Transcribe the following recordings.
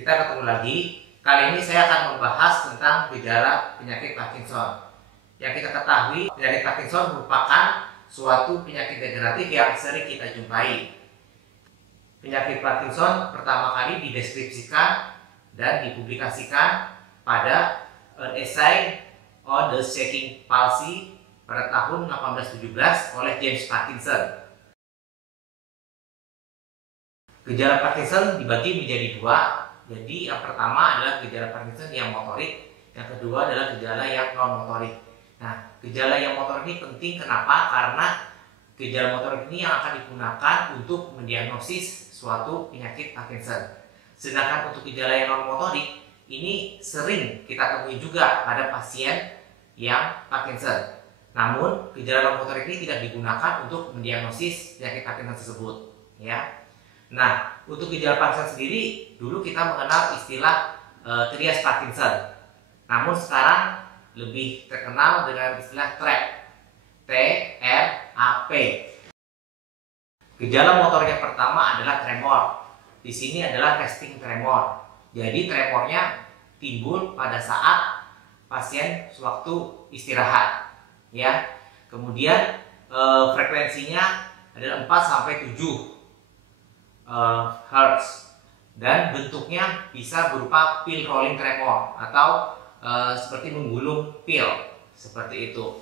Kita ketemu lagi. Kali ini saya akan membahas tentang gejala penyakit Parkinson. Yang kita ketahui, penyakit Parkinson merupakan suatu penyakit degeneratif yang sering kita jumpai. Penyakit Parkinson pertama kali dideskripsikan dan dipublikasikan pada An Essay on the Shaking Palsy pada tahun 1817 oleh James Parkinson. Gejala Parkinson dibagi menjadi dua. Jadi yang pertama adalah gejala Parkinson yang motorik, yang kedua adalah gejala yang non-motorik. Nah, gejala yang motorik ini penting kenapa? Karena gejala motorik ini yang akan digunakan untuk mendiagnosis suatu penyakit Parkinson. Sedangkan untuk gejala yang non-motorik ini sering kita temui juga pada pasien yang Parkinson. Namun, gejala non-motorik ini tidak digunakan untuk mendiagnosis penyakit Parkinson tersebut, ya. Nah, untuk gejala Parkinson sendiri, dulu kita mengenal istilah trias Parkinson. Namun sekarang lebih terkenal dengan istilah TRAP. T-R-A-P. Gejala motor yang pertama adalah tremor. Di sini adalah resting tremor. Jadi tremornya timbul pada saat pasien sewaktu istirahat, ya. Kemudian frekuensinya adalah 4 sampai 7 Hertz, dan bentuknya bisa berupa pil rolling tremor atau seperti menggulung pil seperti itu.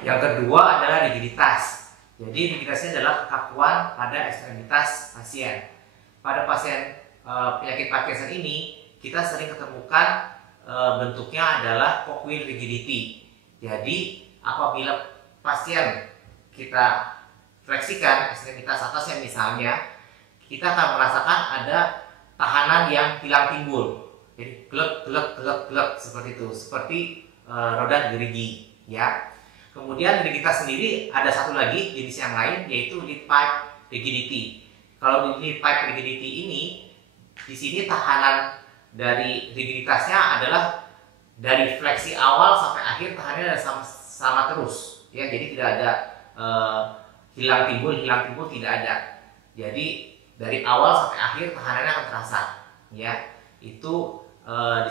Yang kedua adalah rigiditas. Jadi rigiditasnya adalah kekakuan pada ekstremitas pasien. Pada pasien penyakit Parkinson ini kita sering ketemukan bentuknya adalah cochlear rigidity. Jadi apabila pasien kita fleksikan ekstremitas atasnya misalnya, kita akan merasakan ada tahanan yang hilang timbul. Jadi glek seperti itu, seperti roda gerigi, ya. Kemudian rigiditas sendiri ada satu lagi jenis yang lain, yaitu lead pipe rigidity. Kalau di lead pipe rigidity ini, di sini tahanan dari rigiditasnya adalah dari fleksi awal sampai akhir tahanannya sama terus, ya. Jadi tidak ada hilang timbul tidak ada. Jadi dari awal sampai akhir tahanannya akan terasa, ya. Itu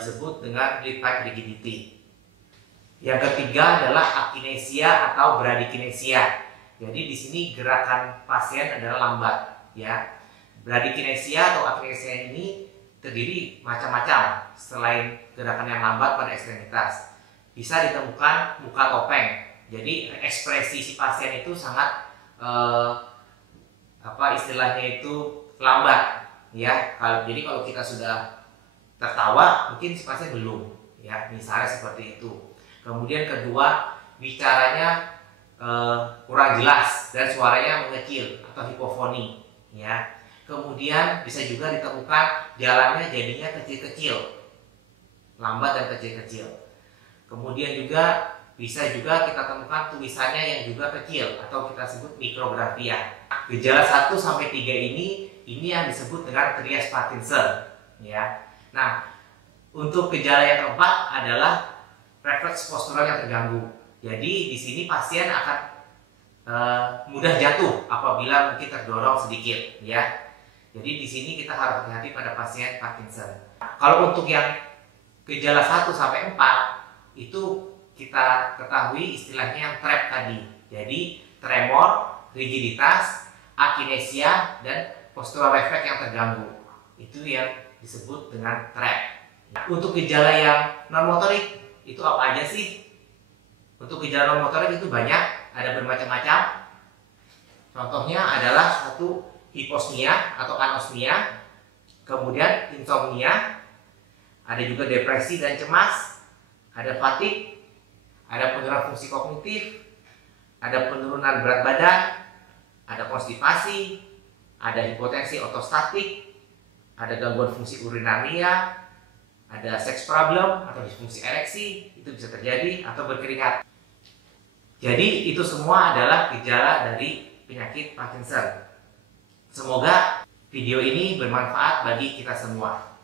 disebut dengan lead pipe rigidity. Yang ketiga adalah akinesia atau bradykinesia. Jadi di sini gerakan pasien adalah lambat, ya. Bradykinesia atau akinesia ini terdiri macam-macam selain gerakan yang lambat pada ekstremitas. Bisa ditemukan muka topeng. Jadi ekspresi si pasien itu sangat istilahnya itu lambat, ya. Jadi kalau kita sudah tertawa, mungkin si pasien belum, ya. Misalnya seperti itu. Kemudian kedua, bicaranya kurang jelas dan suaranya mengecil atau hipofoni, ya. Kemudian bisa juga ditemukan jalannya jadinya kecil-kecil, lambat dan kecil-kecil. Kemudian juga bisa juga kita temukan tulisannya yang juga kecil atau kita sebut mikrografia. Gejala 1 sampai 3 ini yang disebut dengan trias Parkinson, ya. Nah, untuk gejala yang keempat adalah refleks postural yang terganggu. Jadi di sini pasien akan mudah jatuh apabila mungkin terdorong sedikit, ya. Jadi di sini kita harus hati-hati pada pasien Parkinson. Kalau untuk yang gejala 1 sampai 4 itu kita ketahui istilahnya yang TRAP tadi. Jadi tremor, rigiditas, akinesia, dan postural refleks yang terganggu. Itu yang disebut dengan TRAP. Untuk gejala yang non-motorik itu apa aja sih? Untuk gejala non-motorik itu banyak, ada bermacam-macam. Contohnya adalah satu hiposmia atau anosmia, kemudian insomnia, ada juga depresi dan cemas, ada fatigue, ada penurunan fungsi kognitif, ada penurunan berat badan, ada konstipasi, ada hipotensi ortostatik, ada gangguan fungsi urinaria, ada sex problem atau disfungsi ereksi, itu bisa terjadi, atau berkeringat. Jadi itu semua adalah gejala dari penyakit Parkinson. Semoga video ini bermanfaat bagi kita semua.